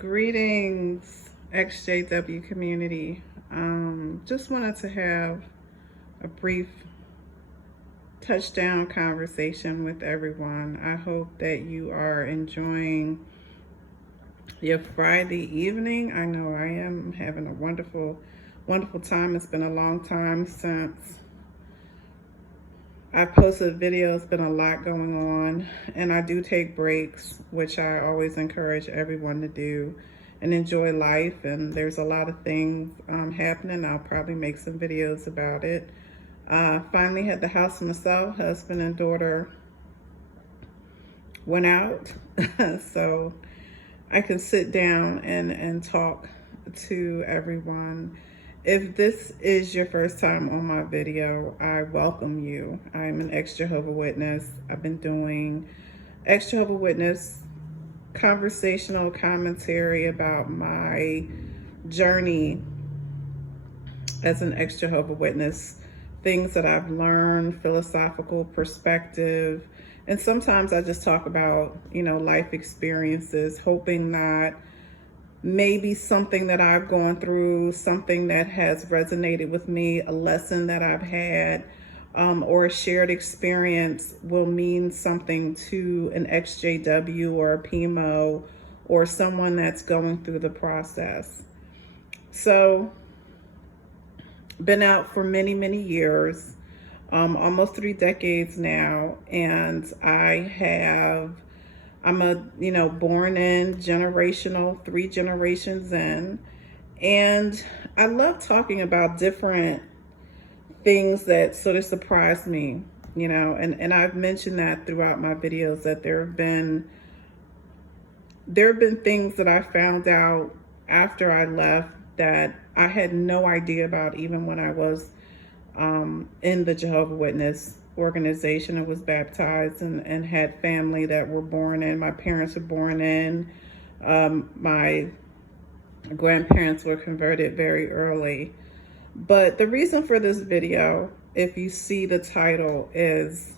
Greetings, EXJW community. Just wanted to have a brief touchdown conversation with everyone. I hope that you are enjoying your Friday evening. I know I am having a wonderful time. It's been a long time since I've posted a video. It's been a lot going on, and I do take breaks, which I always encourage everyone to do, and enjoy life. And there's a lot of things happening. I'll probably make some videos about it. Finally had the house myself. Husband and daughter went out, so I can sit down and talk to everyone. If this is your first time on my video, I welcome you. I'm an ex-Jehovah Witness. I've been doing ex-Jehovah Witness conversational commentary about my journey as an ex-Jehovah Witness, things that I've learned, philosophical perspective, and sometimes I just talk about, life experiences, hoping that maybe something that I've gone through, something that has resonated with me, a lesson that I've had, or a shared experience will mean something to an EXJW or a PMO or someone that's going through the process. So, been out for many years, almost 3 decades now, and I'm a, born in generational, 3 generations in, and I love talking about different things that sort of surprised me, and I've mentioned that throughout my videos, that there have been things that I found out after I left that I had no idea about, even when I was in the Jehovah Witness organization. I was baptized and had family that were born in. My parents were born in. My grandparents were converted very early. But the reason for this video, if you see the title, is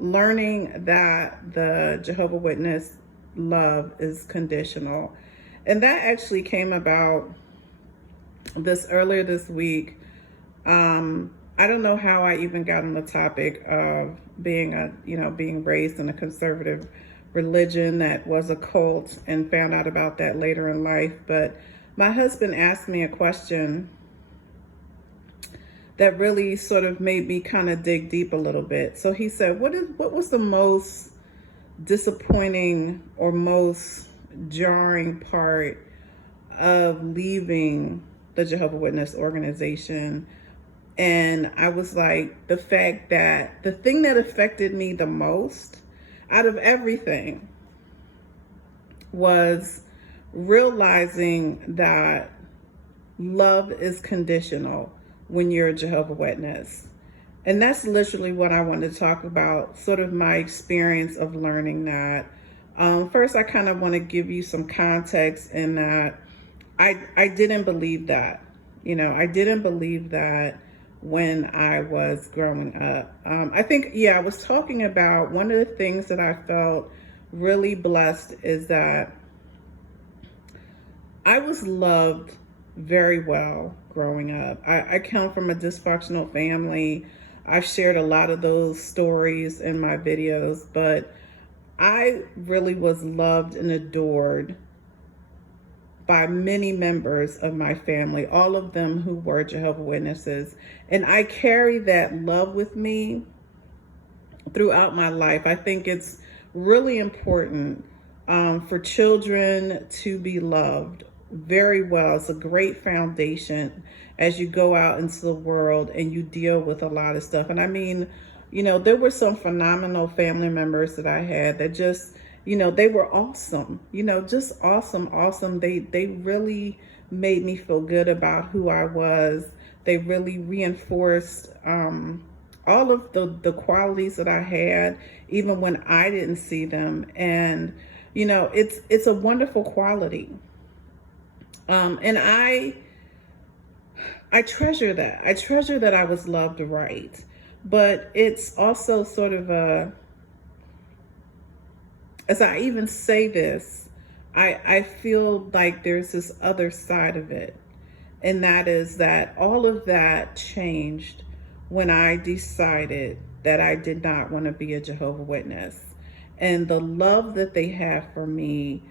learning that the Jehovah Witness love is conditional. And that actually came about earlier this week. I don't know how I even got on the topic of being raised in a conservative religion that was a cult, and found out about that later in life. But my husband asked me a question that really sort of made me kind of dig deep a little bit. So he said, what was the most disappointing or most jarring part of leaving the Jehovah Witness organization? And I was like, the fact that the thing that affected me the most out of everything was realizing that love is conditional when you're a Jehovah Witness. And that's literally what I wanted to talk about, sort of my experience of learning that. First, I kind of want to give you some context in that I didn't believe that. I didn't believe that when I was growing up. I think, I was talking about one of the things that I felt really blessed is that I was loved very well growing up. I come from a dysfunctional family. I've shared a lot of those stories in my videos, but I really was loved and adored by many members of my family, all of them who were Jehovah Witnesses. And I carry that love with me throughout my life. I think it's really important for children to be loved very well. It's a great foundation as you go out into the world and you deal with a lot of stuff. And I mean, there were some phenomenal family members that I had that just, they were awesome, just awesome. They really made me feel good about who I was. They really reinforced all of the qualities that I had, even when I didn't see them. And, it's a wonderful quality. And I treasure that. I treasure that I was loved right. But it's also sort of as I even say this, I feel like there's this other side of it. And that is that all of that changed when I decided that I did not want to be a Jehovah Witness. And the love that they have for me,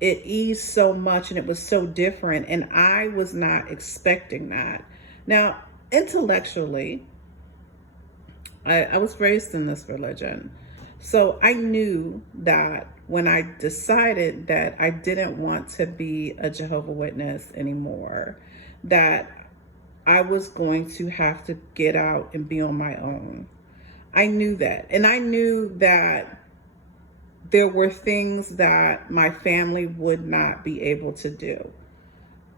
it eased so much and it was so different. And I was not expecting that. Now, intellectually, I was raised in this religion. So I knew that when I decided that I didn't want to be a Jehovah Witness anymore, that I was going to have to get out and be on my own. I knew that. And I knew that there were things that my family would not be able to do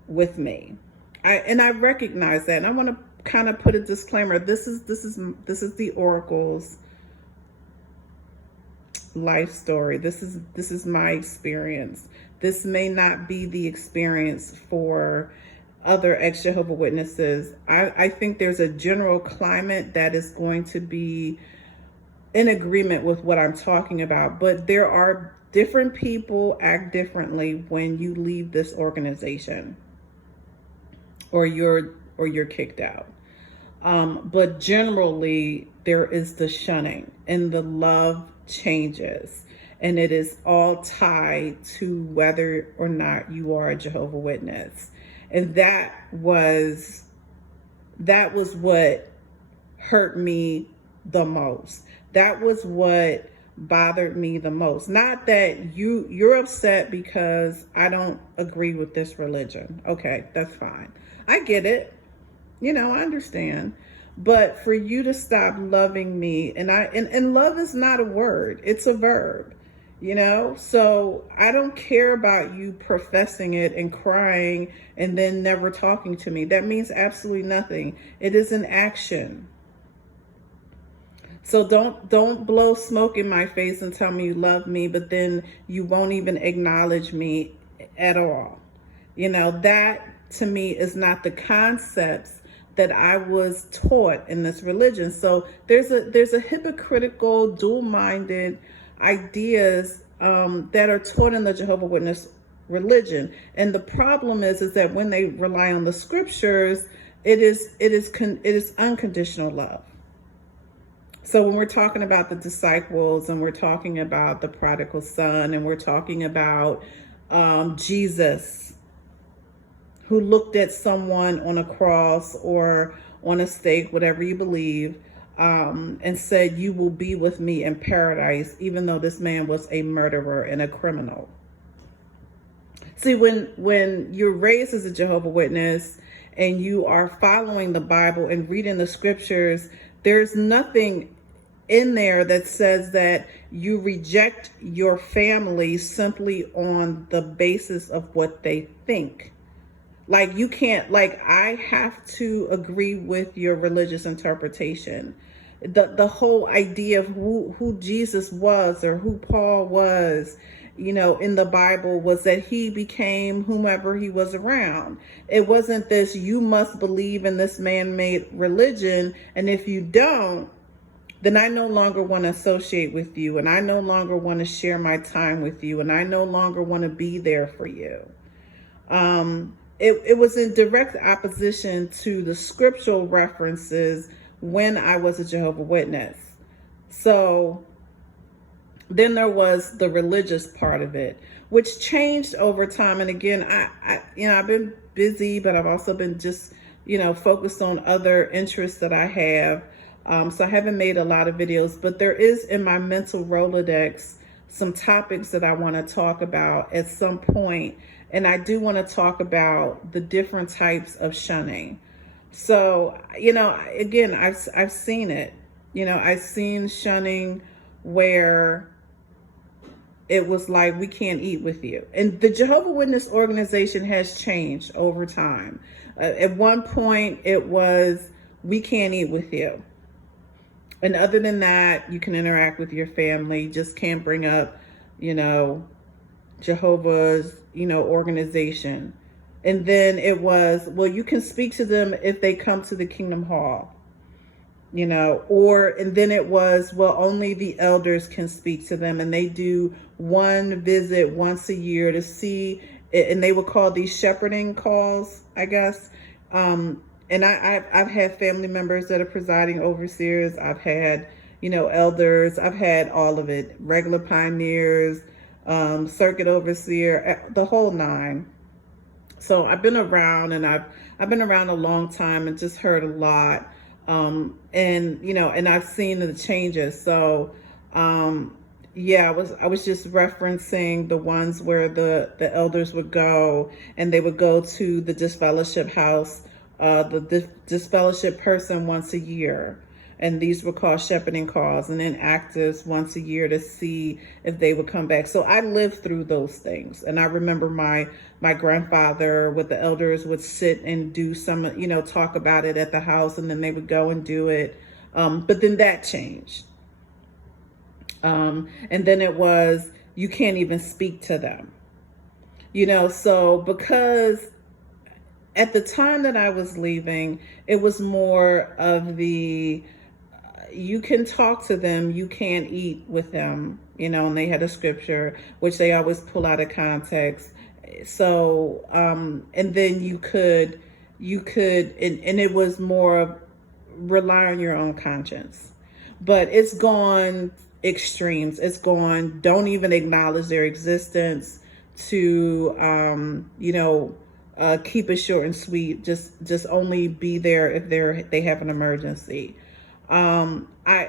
with me. I recognize that. And I want to kind of put a disclaimer. This is the Oracle's life story. This is my experience. This may not be the experience for other ex-Jehovah Witnesses. I think there's a general climate that is going to be in agreement with what I'm talking about, but there are different people act differently when you leave this organization or you're kicked out. But generally there is the shunning and the love changes, and it is all tied to whether or not you are a Jehovah Witness. And that was what hurt me the most. That was what bothered me the most. Not that you're upset because I don't agree with this religion. Okay, that's fine. I get it. I understand. But for you to stop loving me, and love is not a word, it's a verb. So I don't care about you professing it and crying and then never talking to me. That means absolutely nothing. It is an action. So don't blow smoke in my face and tell me you love me, but then you won't even acknowledge me at all. That to me is not the concepts that I was taught in this religion. So there's a hypocritical, dual-minded ideas that are taught in the Jehovah Witness religion. And the problem is that when they rely on the scriptures, it is unconditional love. So when we're talking about the disciples and we're talking about the prodigal son and we're talking about Jesus, who looked at someone on a cross or on a stake, whatever you believe, and said, "You will be with me in paradise," even though this man was a murderer and a criminal. See, when you're raised as a Jehovah Witness and you are following the Bible and reading the scriptures, there's nothing in there that says that you reject your family simply on the basis of what they think. Like you can't, I have to agree with your religious interpretation. The whole idea of who Jesus was or who Paul was, in the Bible was that he became whomever he was around. It wasn't this, you must believe in this man-made religion, and if you don't, then I no longer want to associate with you, and I no longer want to share my time with you, and I no longer want to be there for you. It was in direct opposition to the scriptural references when I was a Jehovah Witness. So then there was the religious part of it, which changed over time. And again, I've been busy, but I've also been just, focused on other interests that I have. So I haven't made a lot of videos, but there is in my mental Rolodex some topics that I want to talk about at some point. And I do want to talk about the different types of shunning. So, again, I've seen it. I've seen shunning where it was like, we can't eat with you. And the Jehovah Witness organization has changed over time. At one point, it was, we can't eat with you. And other than that, you can interact with your family. Just can't bring up, Jehovah's, organization. And then it was, well, you can speak to them if they come to the Kingdom Hall. and then it was, well, only the elders can speak to them, and they do one visit once a year to see, and they would call these shepherding calls, I guess. And I've had family members that are presiding overseers. I've had, elders. I've had all of it, regular pioneers, circuit overseer, the whole nine. So I've been around, and I've been around a long time and just heard a lot. And I've seen the changes. So, yeah, I was just referencing the ones where the elders would go, and they would go to the disfellowship house, the disfellowship person once a year. And these were called shepherding calls, and then actives once a year to see if they would come back. So I lived through those things. And I remember my grandfather with the elders would sit and do some, talk about it at the house, and then they would go and do it. But then that changed. And then it was, you can't even speak to them. So because at the time that I was leaving, it was more of the, you can talk to them, you can't eat with them, and they had a scripture, which they always pull out of context. So, and then you could, and it was more of rely on your own conscience. But it's gone extremes. It's gone, don't even acknowledge their existence, to, keep it short and sweet. Just only be there if they have an emergency. I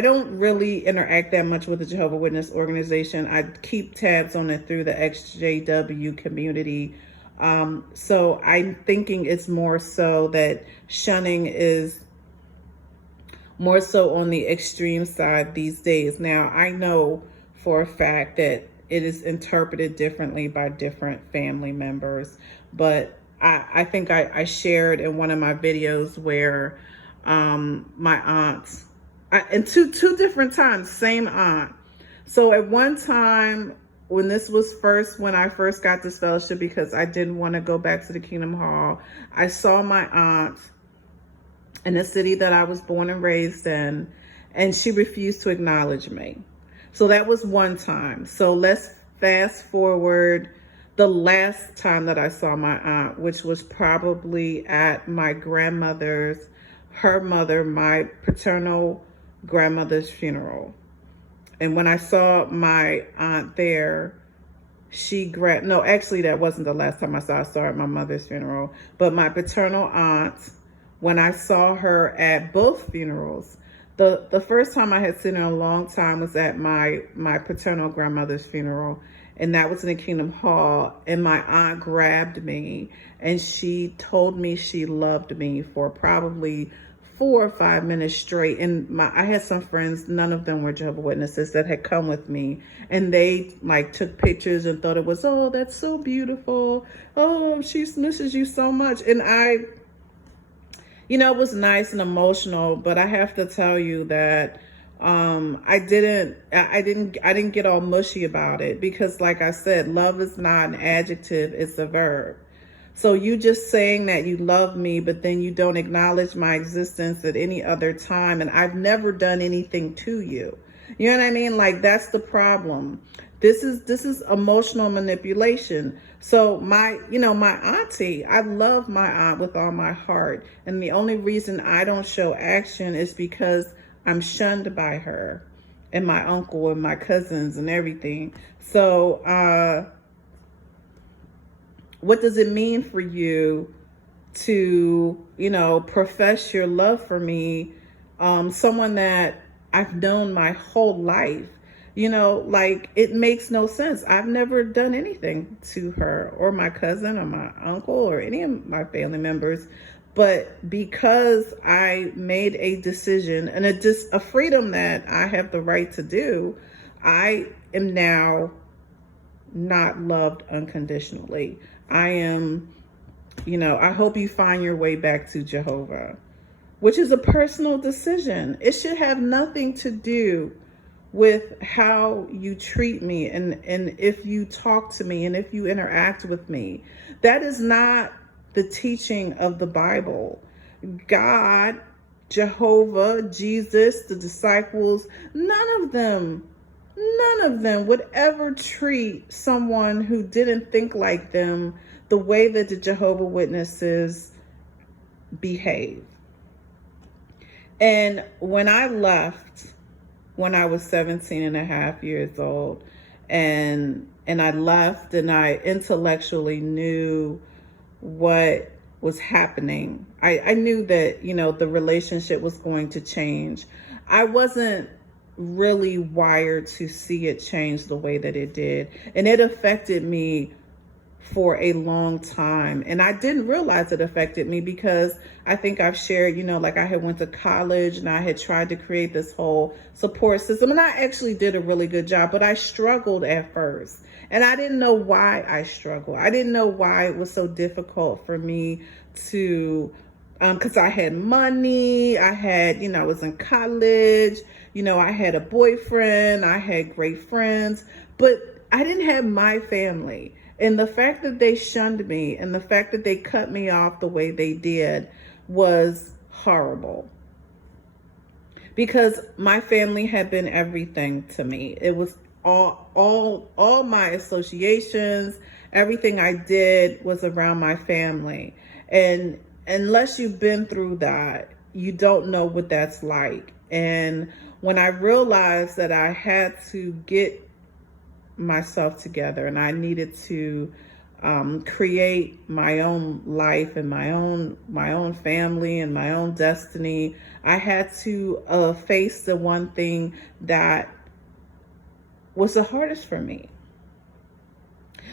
don't really interact that much with the Jehovah Witness organization. I keep tabs on it through the EXJW community. So I'm thinking it's more so that shunning is more so on the extreme side these days. Now, I know for a fact that it is interpreted differently by different family members, but I think I shared in one of my videos where my aunts, and two different times, same aunt. So at one time, when I first got this fellowship, because I didn't want to go back to the Kingdom Hall, I saw my aunt in the city that I was born and raised in, and she refused to acknowledge me. So that was one time. So let's fast forward the last time that I saw my aunt, which was probably at my grandmother's, her mother, my paternal grandmother's funeral. And when I saw my aunt there, no, actually that wasn't the last time I saw her at my mother's funeral, but my paternal aunt, when I saw her at both funerals, the first time I had seen her in a long time was at my paternal grandmother's funeral, and that was in the Kingdom Hall. And my aunt grabbed me and she told me she loved me for probably 4 or 5 minutes straight. And I had some friends, none of them were Jehovah Witnesses, that had come with me, and they took pictures and thought it was, oh, that's so beautiful. Oh, she misses you so much. And it was nice and emotional, but I have to tell you that I didn't get all mushy about it, because like I said, love is not an adjective, it's a verb. So you just saying that you love me, but then you don't acknowledge my existence at any other time, and I've never done anything to you. You know what I mean? That's the problem. This is emotional manipulation. So my auntie, I love my aunt with all my heart. And the only reason I don't show action is because I'm shunned by her and my uncle and my cousins and everything. So, what does it mean for you to, profess your love for me? Someone that I've known my whole life, it makes no sense. I've never done anything to her or my cousin or my uncle or any of my family members. But because I made a decision and a freedom that I have the right to do, I am now not loved unconditionally. I am, I hope you find your way back to Jehovah, which is a personal decision. It should have nothing to do with how you treat me and if you talk to me and if you interact with me. That is not the teaching of the Bible. God Jehovah, Jesus, the disciples, none of them would ever treat someone who didn't think like them the way that the Jehovah Witnesses behave. And when I left, when I was 17 and a half years old, and I left and I intellectually knew what was happening. I knew that, the relationship was going to change. I wasn't really wired to see it change the way that it did. And it affected me for a long time. And I didn't realize it affected me because I think I've shared, like I had went to college and I had tried to create this whole support system. And I actually did a really good job, but I struggled at first. And I didn't know why I struggled. I didn't know why it was so difficult for me to, because I had money, I had, I was in college, I had a boyfriend, I had great friends, but I didn't have my family. And the fact that they shunned me and the fact that they cut me off the way they did was horrible. Because my family had been everything to me. It was all my associations, everything I did was around my family. And unless you've been through that, you don't know what that's like. And when I realized that I had to get myself together and I needed to create my own life and my own family and my own destiny, I had to face the one thing that was the hardest for me,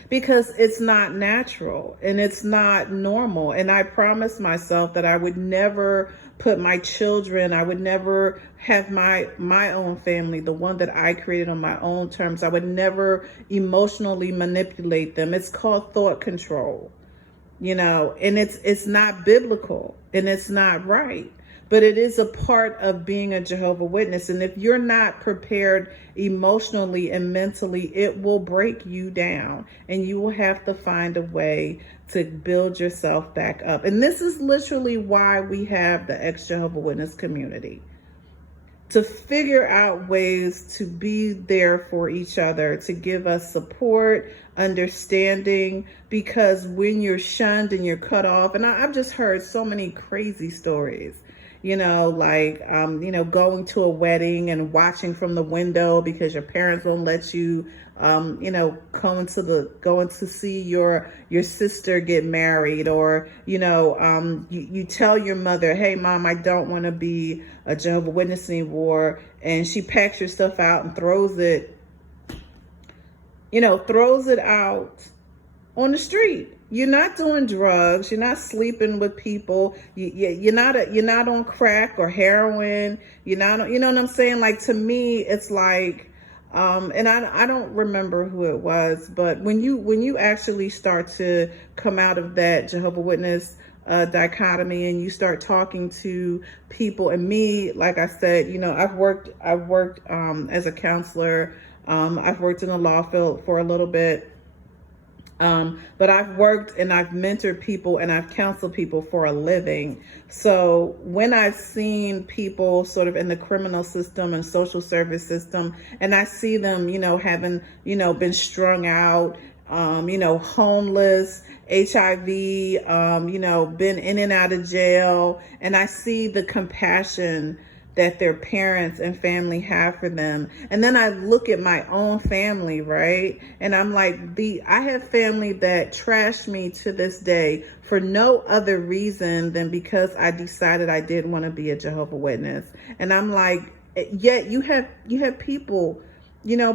because it's not natural and it's not normal. And I promised myself that I would never put my children, I would never have my own family, the one that I created on my own terms. I would never emotionally manipulate them. It's called thought control, and it's not biblical and it's not right. But it is a part of being a Jehovah Witness. And if you're not prepared emotionally and mentally, it will break you down and you will have to find a way to build yourself back up. And this is literally why we have the ex-Jehovah Witness community, to figure out ways to be there for each other, to give us support, understanding, because when you're shunned and you're cut off, and I've just heard so many crazy stories, going to a wedding and watching from the window because your parents won't let you, going to see your sister get married, or, you tell your mother, hey, Mom, I don't want to be a Jehovah Witness anymore. And she packs your stuff out and throws it out on the street. You're not doing drugs. You're not sleeping with people. You're not on crack or heroin. You're not, you know what I'm saying? Like, to me, it's like, and I don't remember who it was, but when you actually start to come out of that Jehovah Witness dichotomy and you start talking to people, and me, like I said, I've worked as a counselor. I've worked in the law field for a little bit. But I've worked and I've mentored people and I've counseled people for a living. So when I've seen people sort of in the criminal system and social service system, and I see them, having, been strung out, homeless, HIV, been in and out of jail, and I see the compassion that their parents and family have for them. And then I look at my own family, right? And I'm like, I have family that trashed me to this day for no other reason than because I decided I didn't want to be a Jehovah Witness. And I'm like, yet you have people,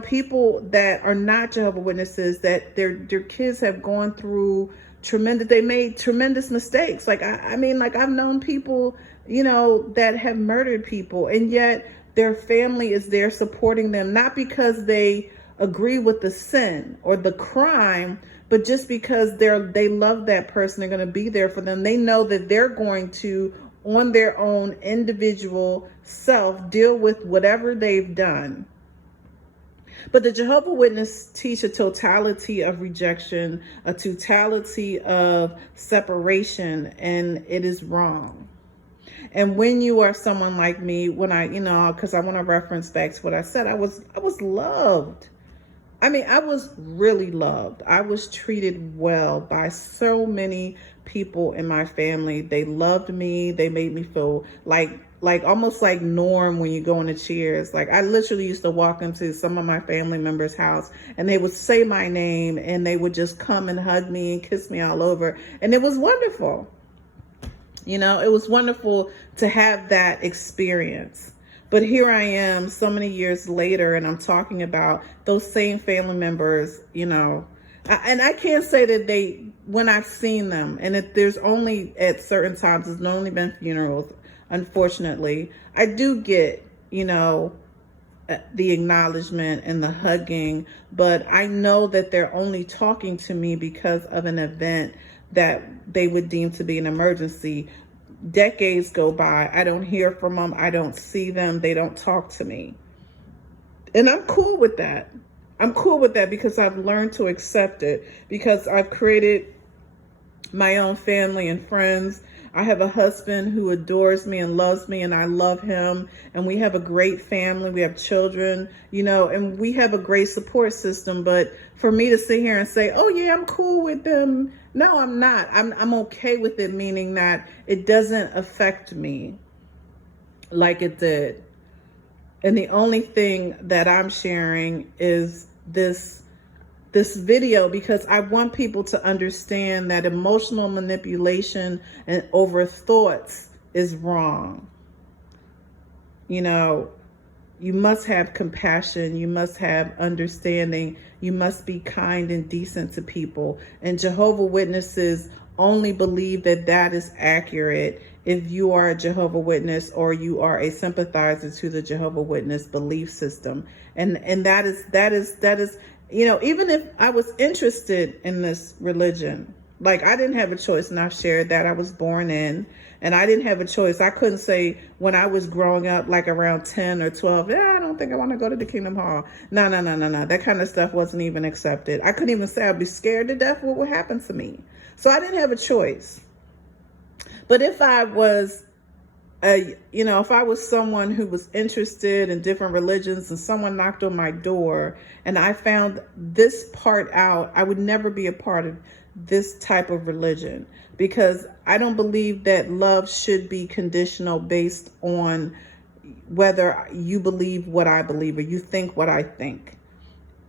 people that are not Jehovah Witnesses, that their kids have gone through they made tremendous mistakes. Like, I've known people, that have murdered people, and yet their family is there supporting them, not because they agree with the sin or the crime, but just because they love that person. They're going to be there for them. They know that they're going to, on their own individual self, deal with whatever they've done. But the Jehovah Witness teach a totality of rejection, a totality of separation, and it is wrong. And when you are someone like me, when I, because I want to reference back to what I said, I was loved. I mean, I was really loved. I was treated well by so many people in my family. They loved me. They made me feel like almost like Norm when you go into Cheers. Like, I literally used to walk into some of my family members' house and they would say my name and they would just come and hug me and kiss me all over. And it was wonderful. It was wonderful to have that experience. But here I am so many years later, and I'm talking about those same family members, and I can't say that when I've seen them, and there's only at certain times, there's only been funerals, unfortunately, I do get, the acknowledgement and the hugging, but I know that they're only talking to me because of an event that they would deem to be an emergency. Decades go by, I don't hear from them, I don't see them, they don't talk to me. And I'm cool with that. I'm cool with that because I've learned to accept it, because I've created my own family and friends. I have a husband who adores me and loves me, and I love him. And we have a great family. We have children, and we have a great support system. But for me to sit here and say, oh yeah, I'm cool with them. No, I'm not. I'm okay with it, meaning that it doesn't affect me like it did. And the only thing that I'm sharing is this video because I want people to understand that emotional manipulation and over thoughts is wrong. You must have compassion. You must have understanding. You must be kind and decent to people. And Jehovah Witnesses only believe that is accurate if you are a Jehovah Witness or you are a sympathizer to the Jehovah Witness belief system. And that is, even if I was interested in this religion, like I didn't have a choice, and I've shared that I was born in, and I didn't have a choice. I couldn't say when I was growing up, like around 10 or 12, I don't think I want to go to the Kingdom Hall. No. That kind of stuff wasn't even accepted. I couldn't even say I'd be scared to death what would happen to me. So I didn't have a choice. But if I was if I was someone who was interested in different religions and someone knocked on my door and I found this part out, I would never be a part of this type of religion, because I don't believe that love should be conditional based on whether you believe what I believe or you think what I think.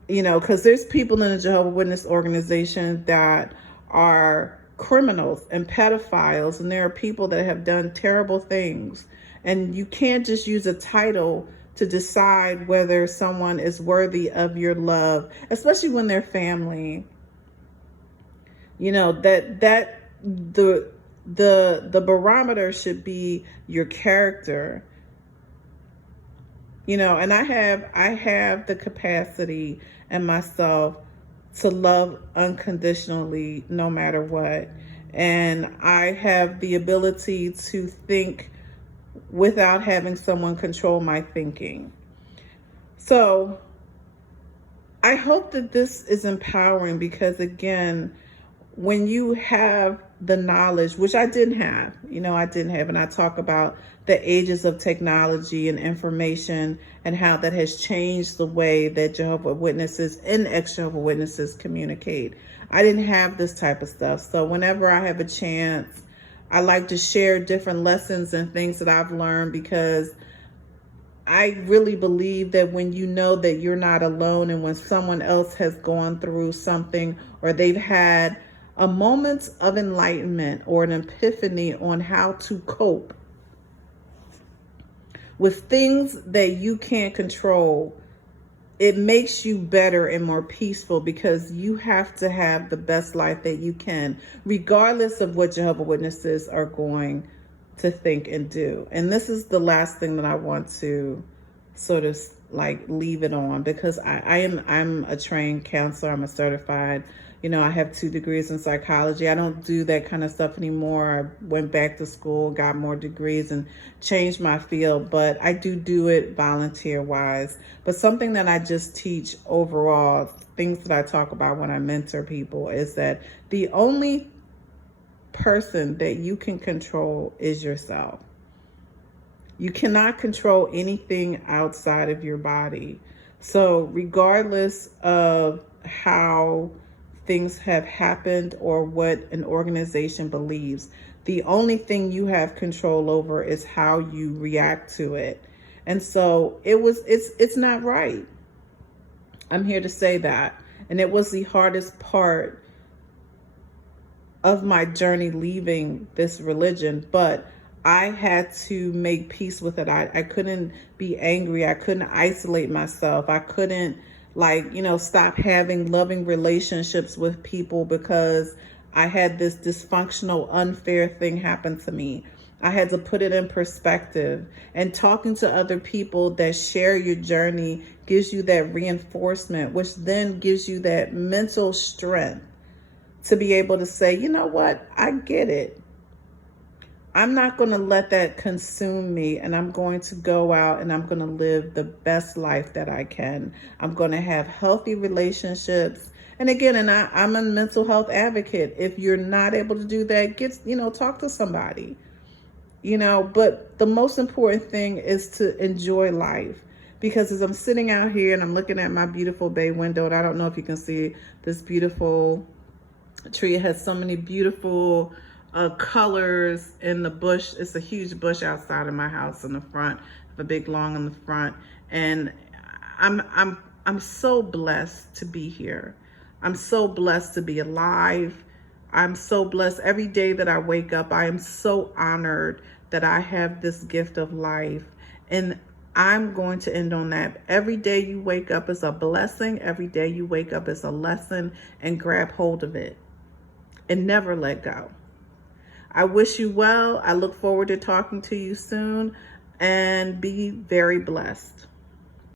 Because there's people in the Jehovah Witness organization that are criminals and pedophiles, and there are people that have done terrible things, and you can't just use a title to decide whether someone is worthy of your love, especially when they're family. That the barometer should be your character. And I have the capacity in myself to love unconditionally no matter what. And I have the ability to think without having someone control my thinking. So I hope that this is empowering, because again, when you have the knowledge, which I didn't have, and I talk about the ages of technology and information and how that has changed the way that Jehovah Witnesses and ex-Jehovah Witnesses communicate. I didn't have this type of stuff. So whenever I have a chance, I like to share different lessons and things that I've learned, because I really believe that when you know that you're not alone, and when someone else has gone through something or they've had a moment of enlightenment or an epiphany on how to cope with things that you can't control, it makes you better and more peaceful, because you have to have the best life that you can, regardless of what Jehovah Witnesses are going to think and do. And this is the last thing that I want to sort of like leave it on, because I'm a trained counselor. I'm a certified, I have 2 degrees in psychology. I don't do that kind of stuff anymore. I went back to school, got more degrees, and changed my field, but I do it volunteer wise. But something that I just teach overall, things that I talk about when I mentor people, is that the only person that you can control is yourself. You cannot control anything outside of your body. So regardless of how things have happened or what an organization believes, the only thing you have control over is how you react to it. And so it's not right. I'm here to say that. And it was the hardest part of my journey leaving this religion, but I had to make peace with it. I couldn't be angry. I couldn't isolate myself. I couldn't, stop having loving relationships with people because I had this dysfunctional, unfair thing happen to me. I had to put it in perspective, and talking to other people that share your journey gives you that reinforcement, which then gives you that mental strength to be able to say, you know what, I get it. I'm not going to let that consume me, and I'm going to go out and I'm going to live the best life that I can. I'm going to have healthy relationships. And again, I'm a mental health advocate. If you're not able to do that, talk to somebody. But the most important thing is to enjoy life. Because as I'm sitting out here and I'm looking at my beautiful bay window, and I don't know if you can see this beautiful tree. It has so many beautiful colors in the bush. It's a huge bush outside of my house in the front. I have a big lawn in the front, and I'm so blessed to be here. I'm so blessed to be alive. I'm so blessed. Every day that I wake up, I am so honored that I have this gift of life. And I'm going to end on that. Every day you wake up is a blessing. Every day you wake up is a lesson, and grab hold of it and never let go. I wish you well. I look forward to talking to you soon, and be very blessed.